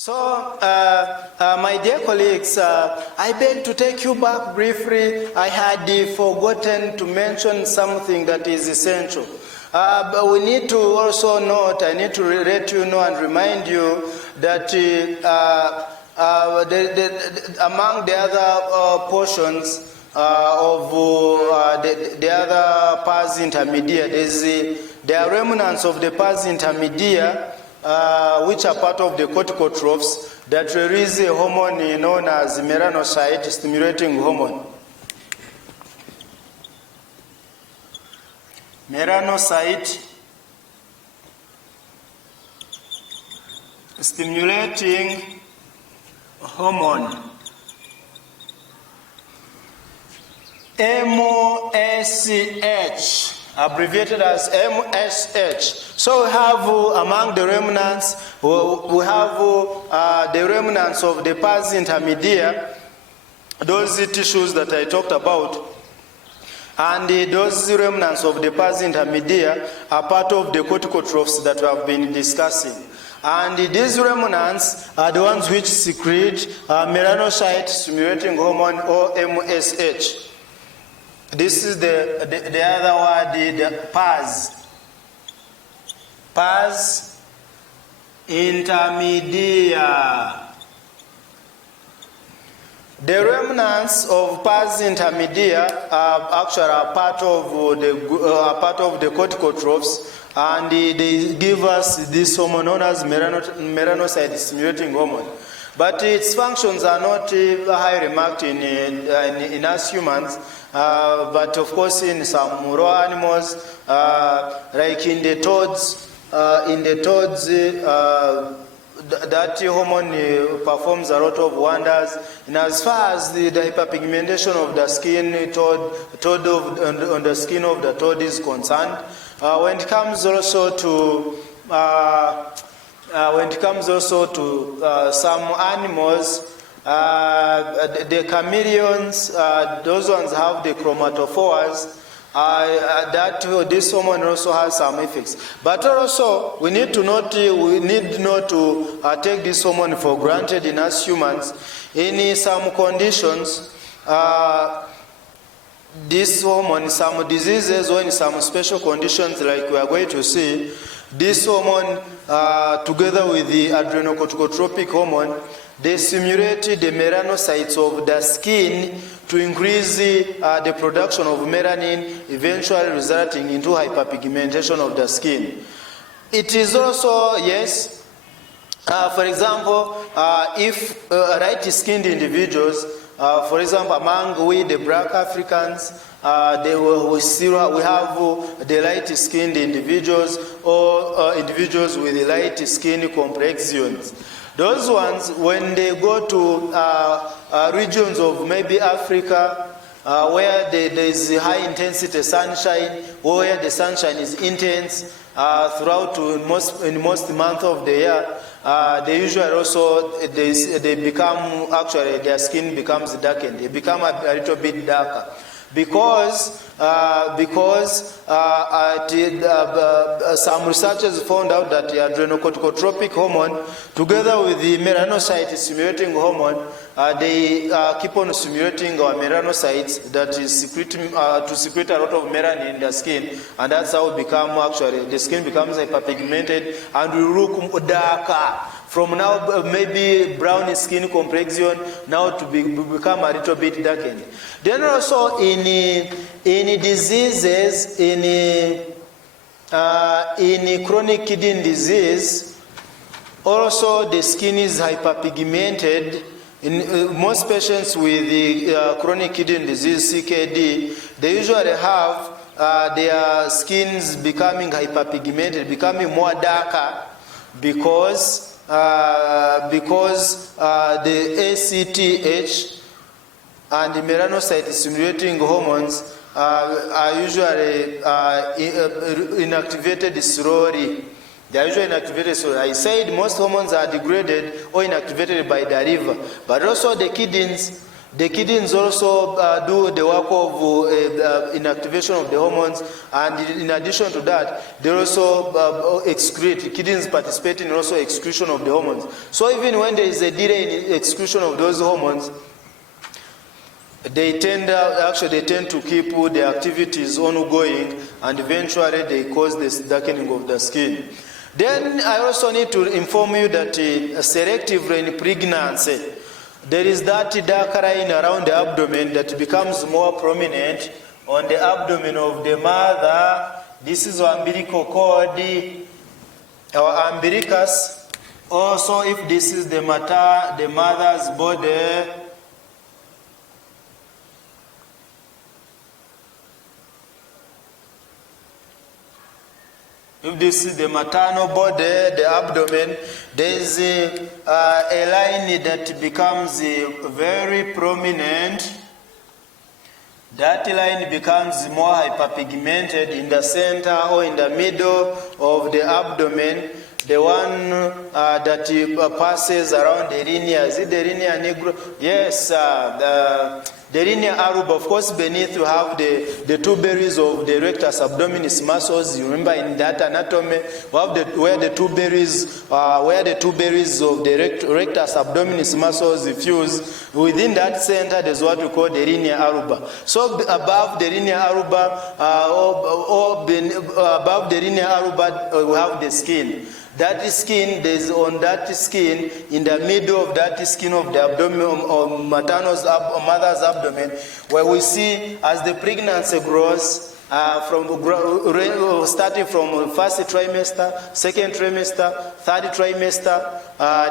So, my dear colleagues, I beg to take you back briefly. I had forgotten to mention something that is essential. But we need to also note, I need to let you know and remind you that among the other portions of the other pars intermedia, there are remnants of the pars intermedia which are part of the corticotrophs that release a hormone known as melanocyte stimulating hormone. Melanocyte stimulating hormone. MSH, abbreviated as MSH. So we have among the remnants, we have the remnants of the pars intermedia, those tissues that I talked about, and those remnants of the pars intermedia are part of the corticotrophs that we have been discussing. And these remnants are the ones which secrete melanocyte stimulating hormone, or MSH. This is the other word, the pars. Pars intermedia. The remnants of pars intermedia actually are part of the corticotrophs, and they give us this hormone known as melanocyte stimulating hormone. But its functions are not highly marked in us humans, but of course in some raw animals, like in the toads, that hormone performs a lot of wonders. And as far as the hyperpigmentation of the skin on the skin of the toad is concerned, when it comes also to some animals, the chameleons, those ones have the chromatophores. This hormone also has some effects. But also, we need not to take this hormone for granted in us humans. In some conditions, this hormone, some diseases or in some special conditions like we are going to see, this hormone, together with the adrenocorticotropic hormone, they stimulate the melanocytes of the skin to increase the production of melanin, eventually resulting into hyperpigmentation of the skin. It is also, yes, for example, if light-skinned individuals, for example, among the black Africans, we have the light-skinned individuals or individuals with light-skinned complexions. Those ones, when they go to regions of maybe Africa, where there is high intensity sunshine, where the sunshine is intense throughout in most months of the year, they usually also they become, actually their skin becomes darkened. They become a little bit darker. Because some researchers found out that the adrenocorticotropic hormone, together with the melanocyte stimulating hormone, they keep on stimulating our melanocytes that is secreting, to secrete a lot of melanin in the skin, and that's how the skin becomes hyperpigmented and will look darker. From now, maybe brown skin complexion, now to become a little bit darkened. Then also in diseases, in chronic kidney disease, also the skin is hyperpigmented. In most patients with the chronic kidney disease, CKD, they usually have their skins becoming hyperpigmented, becoming more darker, because the ACTH and the melanocyte stimulating hormones are usually inactivated slowly. They are usually inactivated slowly. I said most hormones are degraded or inactivated by the liver, but also the kidneys The kidneys also do the work of inactivation of the hormones, and in addition to that, they also excrete. Kidneys participate in also excretion of the hormones. So even when there is a delay in excretion of those hormones, they tend to keep the activities ongoing, and eventually they cause this darkening of the skin. Then I also need to inform you that selectively in pregnancy, there is that dark line around the abdomen that becomes more prominent on the abdomen of the mother. This is our umbilical cord, our umbilicus. Also, if this is the mother's body, if this is the maternal body, the abdomen, there is a line that becomes very prominent. That line becomes more hyperpigmented in the center or in the middle of the abdomen. The one that passes around the linea, is it the linea nigra? Yes, the linea aruba. Of course, beneath you have the tuberous of the rectus abdominis muscles. You remember in that anatomy, we have where the tuberous of the rectus abdominis muscles fuse. Within that center, there's what we call the linea aruba. So above the linea aruba, above the linea aruba, we have the skin. That skin, there's on that skin, in the middle of that skin of the abdomen, of mother's abdomen, where we see as the pregnancy grows, starting from first trimester, second trimester, third trimester,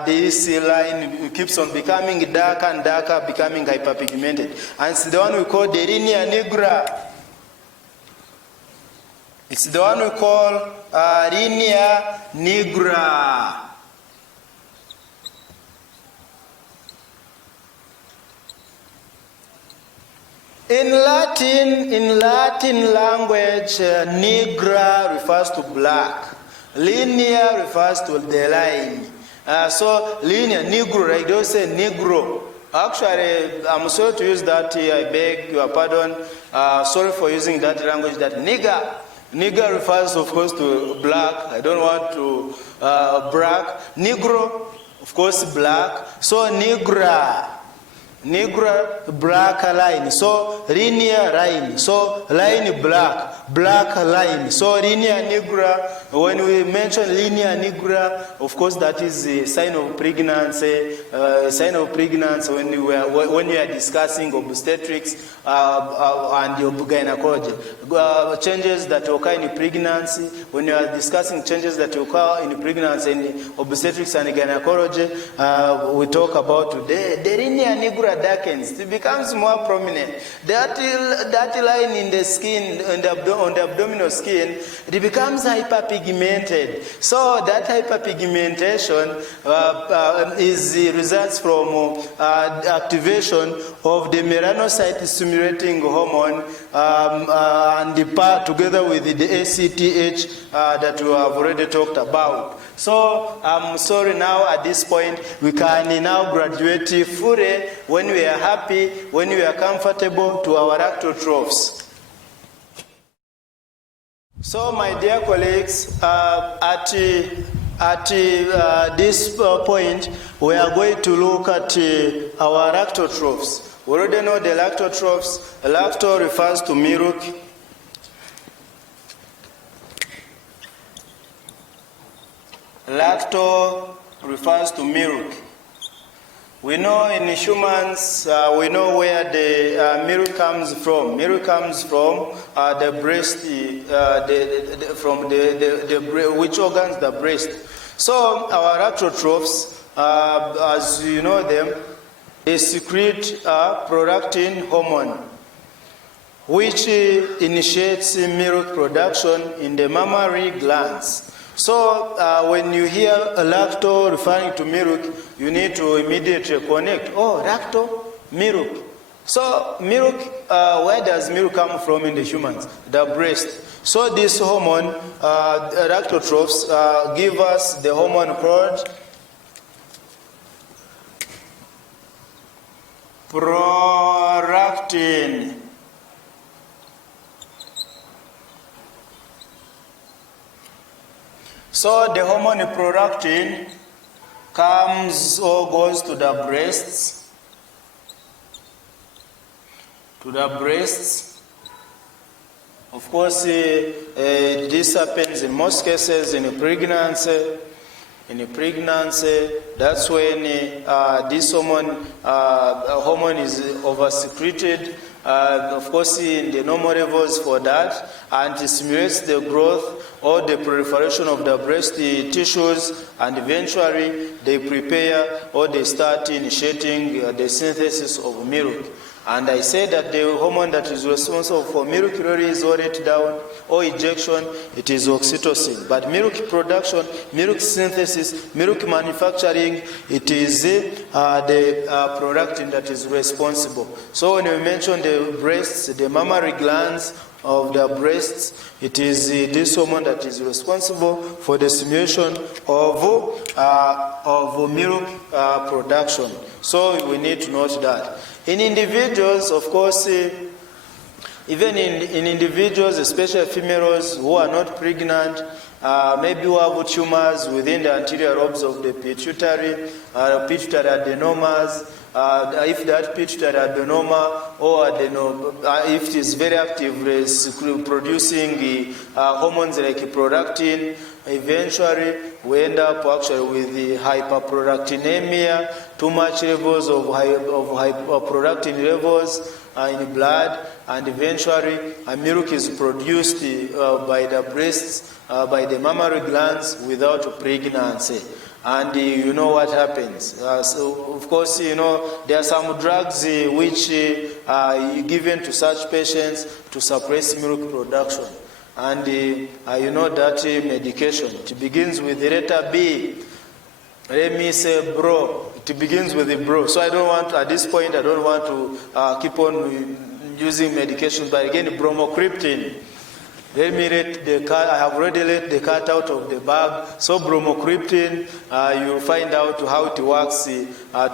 this line keeps on becoming darker and darker, becoming hyperpigmented. And it's the one we call the linea nigra. It's the one we call linea nigra. In Latin language, nigra refers to black. Linea refers to the line. So linea, negro, right? Don't say negro. Actually, I'm sorry to use that here. I beg your pardon. Sorry for using that language, that nigger. Nigger refers, of course, to black. I don't want to brag. Negro, of course, black. So nigra. Nigra, black line. So linear line. So line black, black line. So linear nigra. When we mention linear nigra, of course, that is a sign of pregnancy. Sign of pregnancy when you are discussing obstetrics and gynecology. Changes that occur in pregnancy. When you are discussing changes that occur in pregnancy in obstetrics and gynecology, we talk about today. The linear nigra darkens, it becomes more prominent. That line in the skin, on the abdominal skin, it becomes hyperpigmented. So that hyperpigmentation results from activation of the melanocyte stimulating hormone and the part together with the ACTH that we have already talked about. So I'm sorry, now at this point we can now graduate fully when we are happy, when we are comfortable to our lactotrophs. So my dear colleagues, at this point we are going to look at our lactotrophs. We already know the lactotrophs. Lacto refers to milk. Lacto refers to milk. We know in humans, we know where the milk comes from. Milk comes from the breast, which organs? The breast. So our lactotrophs, as you know them, they secrete prolactin hormone, which initiates milk production in the mammary glands. So when you hear lacto referring to milk, you need to immediately connect. Oh, lacto, milk. So milk, where does milk come from in the humans? The breast. So this hormone, lactotrophs, give us the hormone called prolactin. So the hormone prolactin comes or goes to the breasts, Of course, this happens in most cases in pregnancy. That's when this hormone is over-secreted. Of course, in the normal levels for that, and it stimulates the growth or the proliferation of the breast tissues, and eventually they prepare or they start initiating the synthesis of milk. And I said that the hormone that is responsible for milk release or let down or ejection, it is oxytocin. But milk production, milk synthesis, milk manufacturing, it is the prolactin that is responsible. So when we mention the breasts, the mammary glands of the breasts, it is this hormone that is responsible for the stimulation of milk production. So we need to note that. In individuals, of course, even in individuals, especially females who are not pregnant, maybe who have tumors within the anterior lobes of the pituitary adenomas, if that pituitary adenoma or if it is very active, producing hormones like prolactin, eventually we end up actually with the hyperprolactinemia, too much levels of hyperprolactin levels in blood, and eventually milk is produced by the breasts, by the mammary glands without pregnancy. And you know what happens. So of course, there are some drugs which are given to such patients to suppress milk production. And you know that medication, it begins with the letter B. Let me say bro. It begins with the bro. So I don't want, at this point, I don't want to keep on using medication. But again, bromocriptine. Let me let the cat, I have already let the cat out of the bag. So bromocriptine, you'll find out how it works to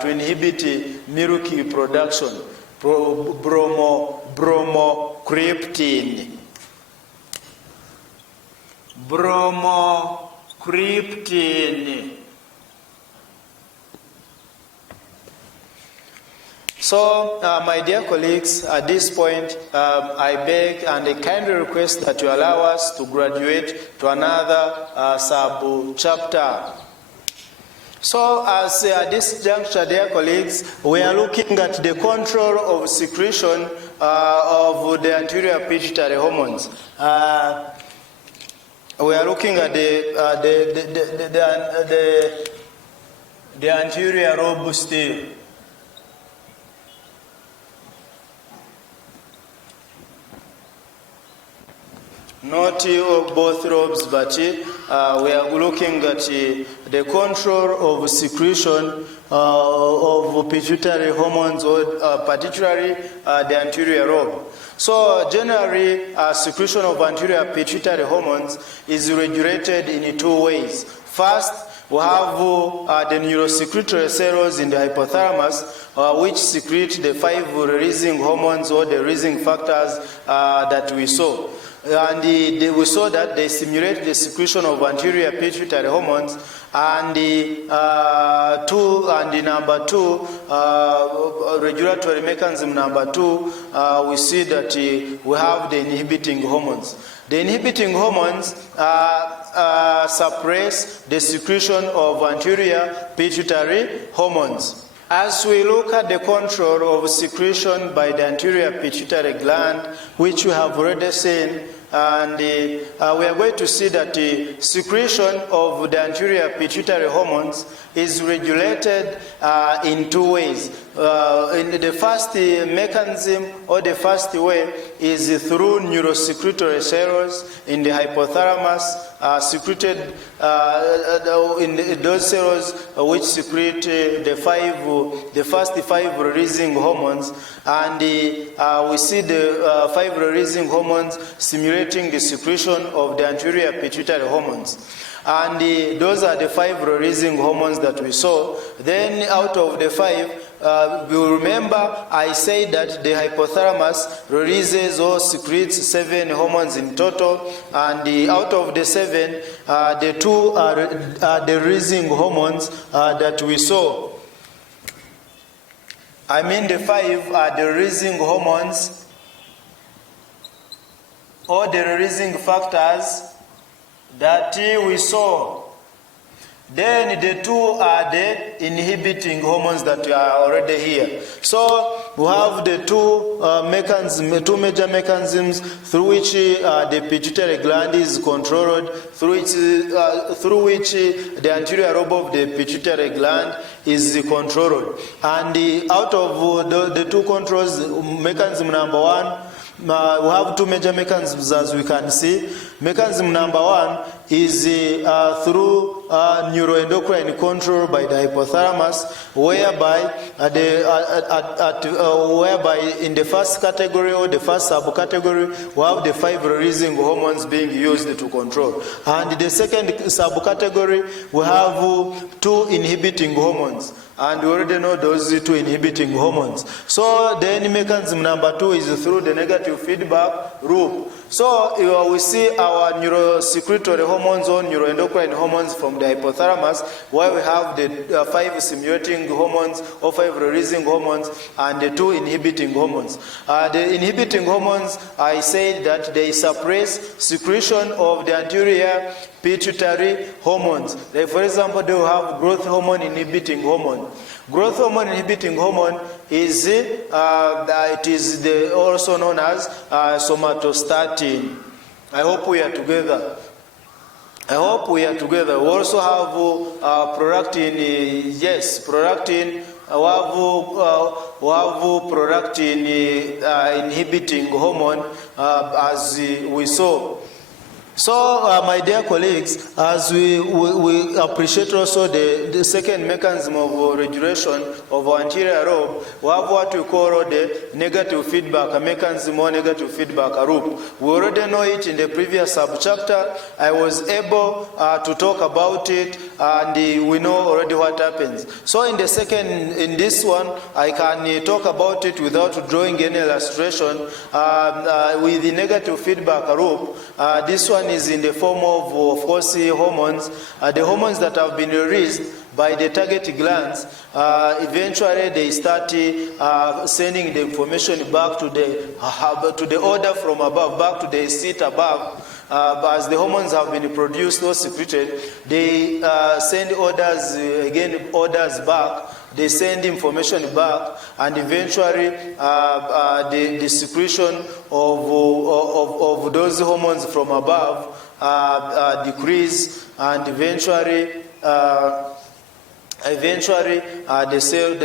inhibit milk production. Bromocriptine. Bromocriptine. So, my dear colleagues, at this point, I beg and I kindly request that you allow us to graduate to another sub-chapter. So, as at this juncture, dear colleagues, we are looking at the control of secretion of the anterior pituitary hormones. We are looking at the anterior lobe still. Not both lobes, but we are looking at the control of secretion of pituitary hormones, or particularly the anterior lobe. So generally, secretion of anterior pituitary hormones is regulated in two ways. First, we have the neurosecretory cells in the hypothalamus, which secrete the 5 releasing hormones or the releasing factors that we saw. And we saw that they stimulate the secretion of anterior pituitary hormones, and number 2, regulatory mechanism number 2, we see that we have the inhibiting hormones. The inhibiting hormones suppress the secretion of anterior pituitary hormones. As we look at the control of secretion by the anterior pituitary gland, which we have already seen, and we are going to see that the secretion of the anterior pituitary hormones is regulated in two ways. In the first mechanism, or the first way, is through neurosecretory cells in the hypothalamus, secreted in those cells which secrete the first 5 releasing hormones, and we see the 5 releasing hormones stimulating the secretion of the anterior pituitary hormones. And those are the 5 releasing hormones that we saw. Then out of the 5, you remember I said that the hypothalamus releases or secretes 7 hormones in total, and out of the 7, the 2 are the releasing hormones that we saw. I mean the 5 are the releasing hormones or the releasing factors that we saw. Then the 2 are the inhibiting hormones that are already here. So we have the two major mechanisms through which the pituitary gland is controlled, through which the anterior lobe of the pituitary gland is controlled. And out of the 2 controls, mechanism number 1, we have 2 major mechanisms, as we can see. Mechanism number 1 is through neuroendocrine control by the hypothalamus, whereby in the first category or the first subcategory, we have the 5 releasing hormones being used to control. And the second subcategory, we have 2 inhibiting hormones. And we already know those 2 inhibiting hormones. So then mechanism number 2 is through the negative feedback loop. So we see our neurosecretory hormones or neuroendocrine hormones from the hypothalamus, where we have the 5 stimulating hormones or 5 releasing hormones and the 2 inhibiting hormones. The inhibiting hormones, I said that they suppress secretion of the anterior pituitary hormones. Like for example, they will have growth hormone inhibiting hormone. Growth hormone inhibiting hormone is also known as somatostatin. I hope we are together. We also have prolactin. Yes, prolactin. We have prolactin inhibiting hormone, as we saw. So, my dear colleagues, as we appreciate also the second mechanism of regulation of our anterior lobe, we have what we call the negative feedback mechanism or negative feedback loop. We already know it in the previous subchapter. I was able to talk about it, and we know already what happens. So, in this one, I can talk about it without drawing any illustration. With the negative feedback loop, this one is in the form of course, hormones. The hormones that have been released by the target glands, eventually they start sending the information back to the order from above, back to the seat above. As the hormones have been produced or secreted, they send orders back. They send information back, and eventually the secretion of those hormones from above decrease, and eventually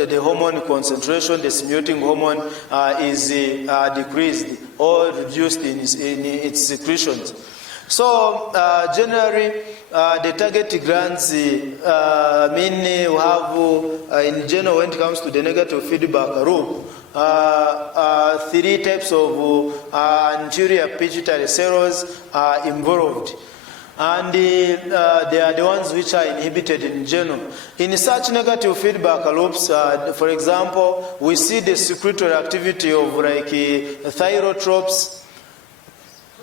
the hormone concentration, the stimulating hormone, is decreased or reduced in its secretions. So generally, the target glands, we have in general, when it comes to the negative feedback loop, 3 types of anterior pituitary cells are involved. And they are the ones which are inhibited in general. In such negative feedback loops, for example, we see the secretory activity of like thyrotrophs,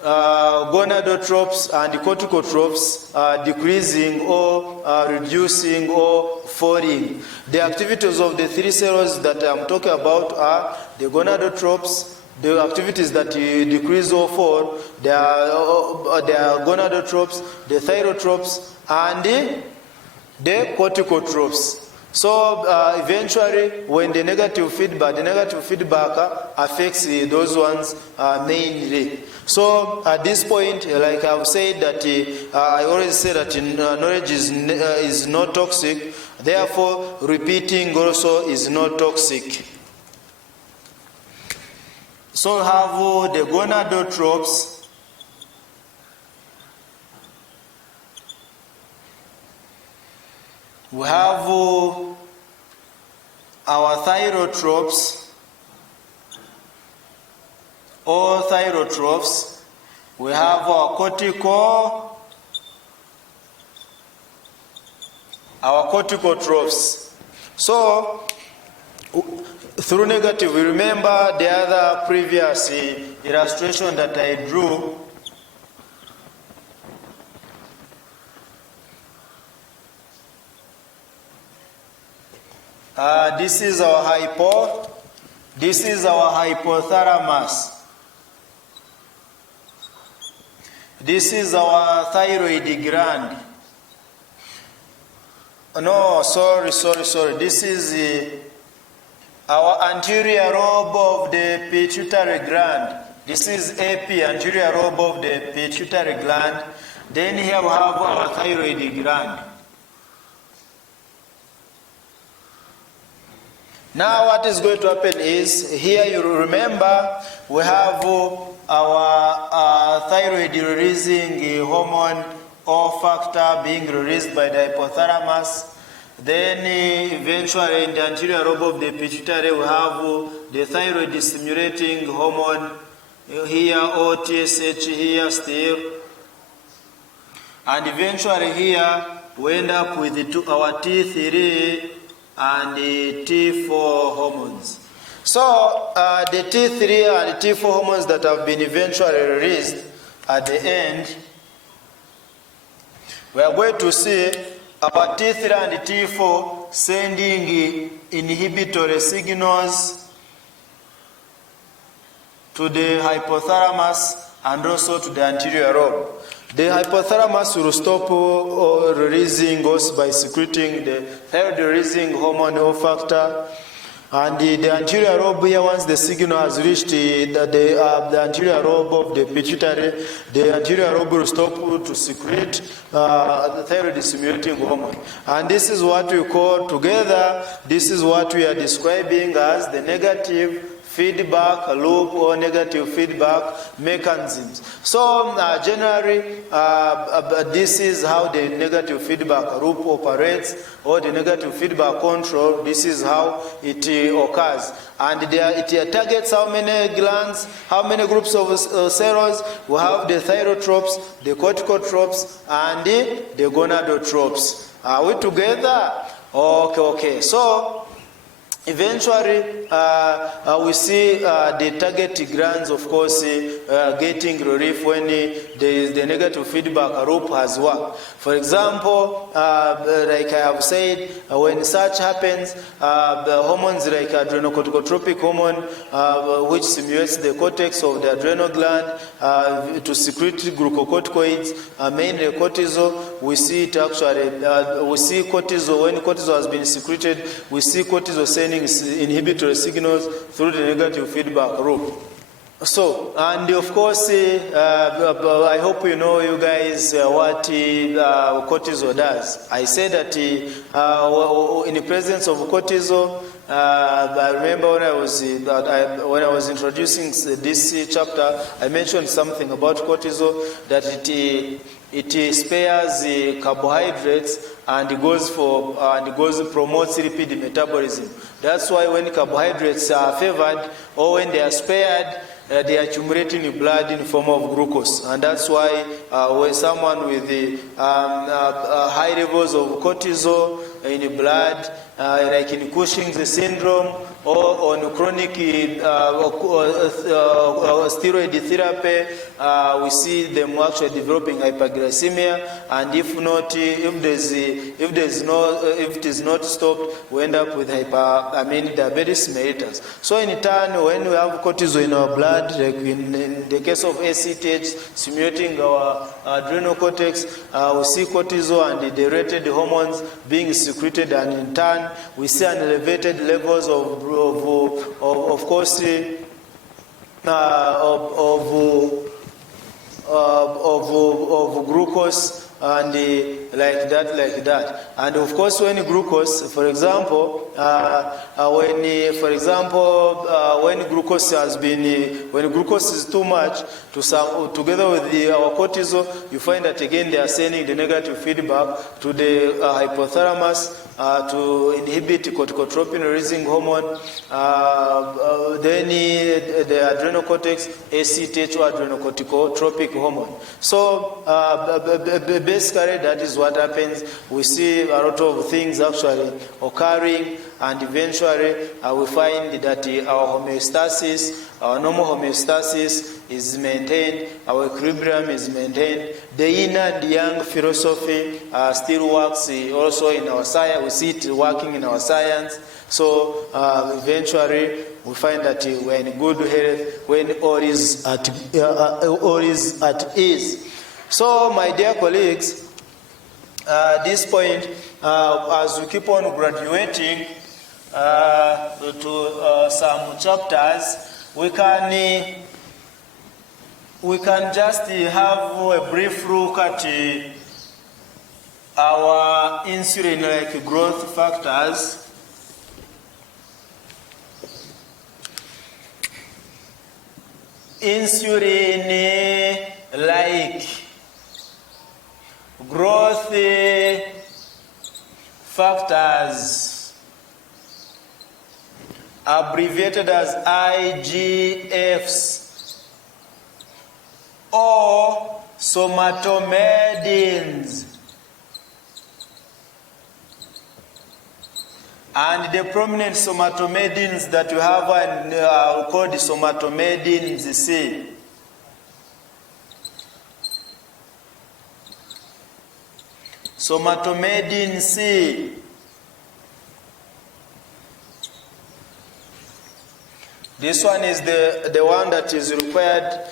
gonadotrophs and corticotrophs decreasing or reducing or falling. The activities of the 3 cells that I'm talking about are the gonadotrophs. The activities that decrease or fall, they are gonadotrophs, the thyrotrophs, and the corticotrophs. So eventually, when the negative feedback affects those ones mainly. So at this point, like I've said that I always say that knowledge is not toxic. Therefore, repeating also is not toxic. So we have the gonadotrophs. We have our thyrotrophs or thyrotrophs. We have our corticotrophs. So through negative. We remember the other previous illustration that I drew. This is our hypothalamus. This is our thyroid gland. No, sorry. This is our anterior lobe of the pituitary gland. This is AP, anterior lobe of the pituitary gland. Then here we have our thyroid gland. Now what is going to happen is, here you remember we have our thyroid releasing hormone or factor being released by the hypothalamus. Then eventually in the anterior lobe of the pituitary we have the thyroid stimulating hormone, here OTSH, here still. And eventually here we end up with our T3 and the T4 hormones. So the T3 and the T4 hormones that have been eventually released at the end, we are going to see our T3 and the T4 sending inhibitory signals to the hypothalamus and also to the anterior lobe. The hypothalamus will stop releasing also by secreting the thyroid releasing hormone or factor. And the anterior lobe here, once the signal has reached the anterior lobe of the pituitary, the anterior lobe will stop to secrete the thyroid stimulating hormone. And this is what we call together, this is what we are describing as the negative feedback loop or negative feedback mechanisms. So generally, this is how the negative feedback loop operates, or the negative feedback control. This is how it occurs. And it targets how many glands, how many groups of cells. We have the thyrotrophs, the corticotrophs, and the gonadotrophs. Are we together? Okay. So eventually, we see the target glands, of course, getting relief when the negative feedback loop has worked. For example, like I have said, when such happens, the hormones like adrenocorticotropic hormone, which stimulates the cortex of the adrenal gland to secrete glucocorticoids, mainly cortisol, we see it actually, we see cortisol, when cortisol has been secreted, we see cortisol sending inhibitory signals through the negative feedback loop. So, and of course, I hope you know, you guys, what cortisol does. I said that in the presence of cortisol, I remember when I was introducing this chapter, I mentioned something about cortisol, that it spares carbohydrates and promotes lipid metabolism. That's why when carbohydrates are favored or when they are spared, they accumulate in the blood in the form of glucose. And that's why when someone with high levels of cortisol in the blood, like in Cushing's syndrome or on chronic steroid therapy, we see them actually developing hyperglycemia, and if it is not stopped, we end up with diabetes mellitus. So in turn, when we have cortisol in our blood, like in the case of ACTH stimulating our adrenal cortex, we see cortisol and the related hormones being secreted, and in turn we see an elevated levels of course glucose and like that. And of course, when glucose, for example, when glucose is too much, together with our cortisol, you find that again they are sending the negative feedback to the hypothalamus to inhibit corticotropin releasing hormone, then the adrenal cortex, ACTH or adrenocorticotropic hormone. So basically that is what happens. We see a lot of things actually occurring, and eventually we find that our homeostasis, our normal homeostasis is maintained, our equilibrium is maintained. The yin and yang philosophy still works also in our science. We see it working in our science. So eventually we find that we're in good health when all is at ease. So my dear colleagues, at this point, as we keep on graduating to some chapters, we can just have a brief look at our insulin-like growth factors. Insulin-like growth factors, abbreviated as IGFs or somatomedins. And the prominent somatomedins that you have are called somatomedins C. Somatomedin C. This one is the one that is required.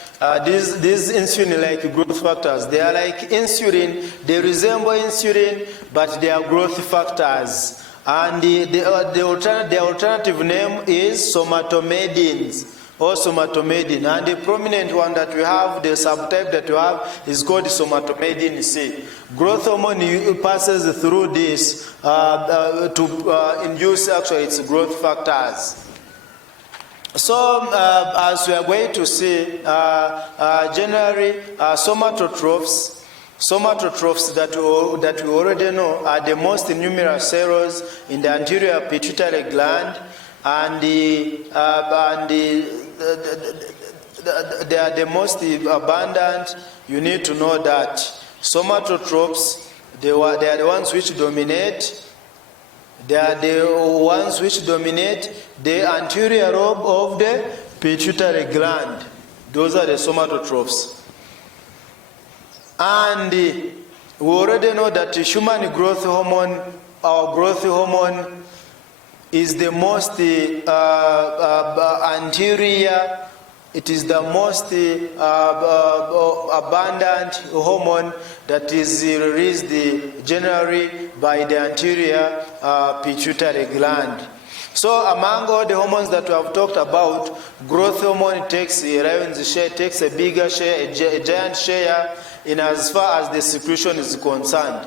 These insulin-like growth factors, they are like insulin. They resemble insulin, but they are growth factors. And the alternative name is somatomedins or somatomedin. And the prominent one that we have, the subtype that we have, is called somatomedin C. Growth hormone passes through this to induce actually its growth factors. So as we are going to see, generally somatotrophs that we already know are the most numerous cells in the anterior pituitary gland, and they are the most abundant. You need to know that somatotrophs, they are the ones which dominate. They are the ones which dominate the anterior lobe of the pituitary gland. Those are the somatotrophs. And we already know that human growth hormone, our growth hormone, is the most anterior. It is the most abundant hormone that is released generally by the anterior pituitary gland. So among all the hormones that we have talked about, growth hormone takes a lion's share, takes a bigger share, a giant share in as far as the secretion is concerned.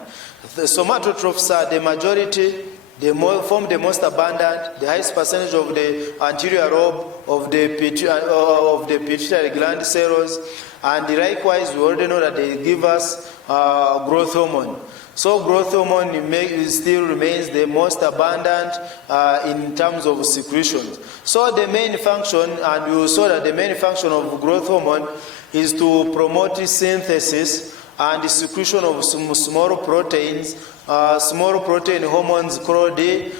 The somatotrophs are the majority. They form the most abundant, the highest percentage of the anterior lobe of the pituitary gland cells, and likewise we already know that they give us growth hormone. So growth hormone still remains the most abundant in terms of secretions. So the main function, and we saw that the main function of growth hormone is to promote synthesis and the secretion of small proteins, small protein hormones called the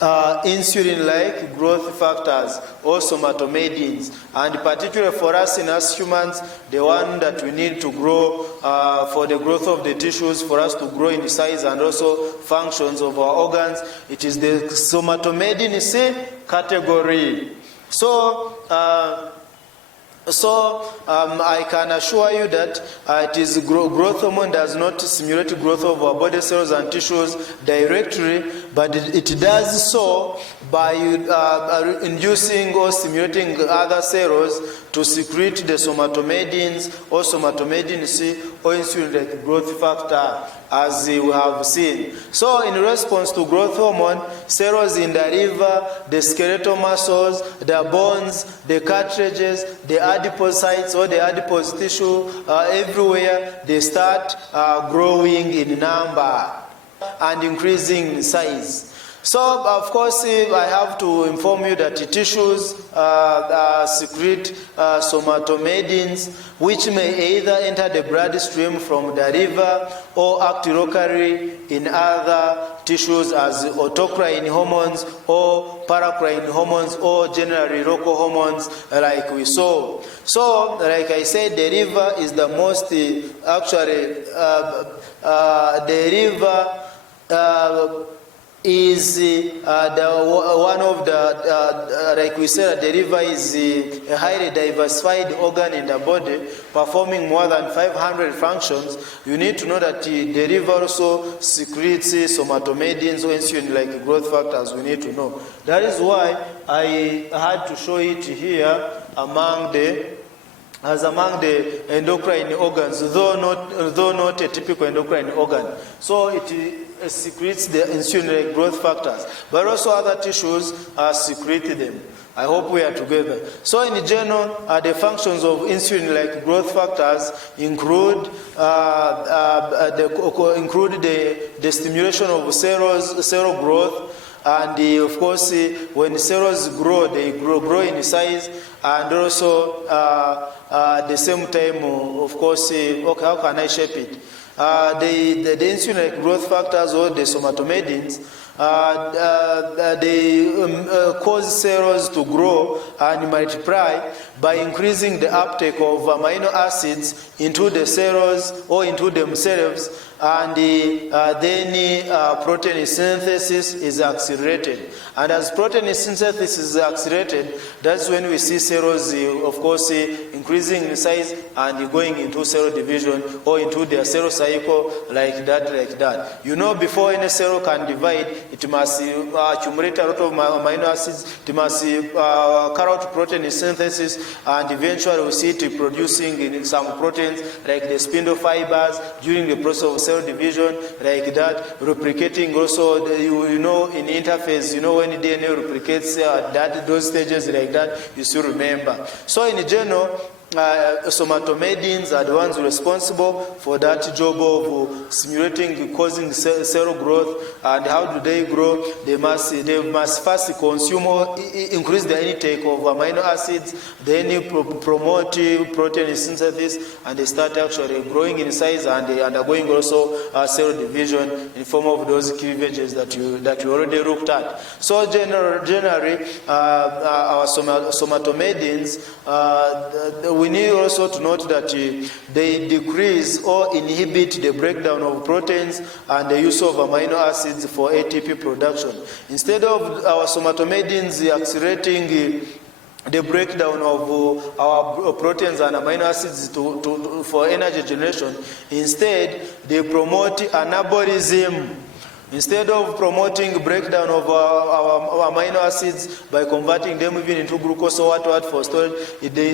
insulin-like growth factors or somatomedins. And particularly for us as humans, the one that we need to grow for the growth of the tissues, for us to grow in size and also functions of our organs, it is the somatomedin C category. So I can assure you that it is growth hormone does not stimulate growth of our body cells and tissues directly, but it does so by inducing or stimulating other cells to secrete the somatomedins or somatomedin C or insulin-like growth factor, as we have seen. So in response to growth hormone, cells in the liver, the skeletal muscles, the bones, the cartilages, the adipocytes or the adipose tissue, everywhere they start growing in number and increasing in size. So, of course, I have to inform you that tissues secrete somatomedins, which may either enter the bloodstream from the liver or act locally in other tissues as autocrine hormones or paracrine hormones or generally local hormones like we saw. So, like I said, the liver is the most, actually, the liver is one of the, like we said, the liver is a highly diversified organ in the body, performing more than 500 functions. You need to know that the liver also secretes somatomedins or insulin-like growth factors. We need to know. That is why I had to show it here among the endocrine organs, though not a typical endocrine organ. So it secretes the insulin growth factors, but also other tissues secrete them. I hope we are together. So in general, the functions of insulin-like growth factors include the stimulation of cell growth. And of course, when cells grow, they grow in size, and also at the same time, of course, okay, how can I shape it? The insulin growth factors or the somatomedins, they cause cells to grow and multiply by increasing the uptake of amino acids into the cells or into themselves, and then protein synthesis is accelerated. And as protein synthesis is accelerated, that's when we see cells, of course, increasing in size and going into cell division or into their cell cycle like that. You know, before any cell can divide, it must accumulate a lot of amino acids, it must carry out protein synthesis, and eventually we see it producing some proteins like the spindle fibers during the process of cell division, like that, replicating also, you know, in interphase, you know, when DNA replicates at those stages like that, you still remember. So in general, somatomedins are the ones responsible for that job of stimulating, causing cell growth. And how do they grow? They must first consume or increase the intake of amino acids, then promote protein synthesis, and they start actually growing in size and they undergoing also cell division in form of those cleavages that you already looked at. So generally, our somatomedins, we need also to note that they decrease or inhibit the breakdown of proteins and the use of amino acids for ATP production. Instead of our somatomedins accelerating the breakdown of our proteins and amino acids for energy generation, instead they promote anabolism. Instead of promoting breakdown of our amino acids by converting them even into glucose or what for storage, they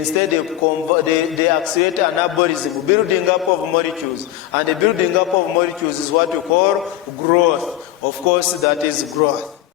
accelerate anabolism, building up of molecules. And the building up of molecules is what we call growth. Of course, that is growth.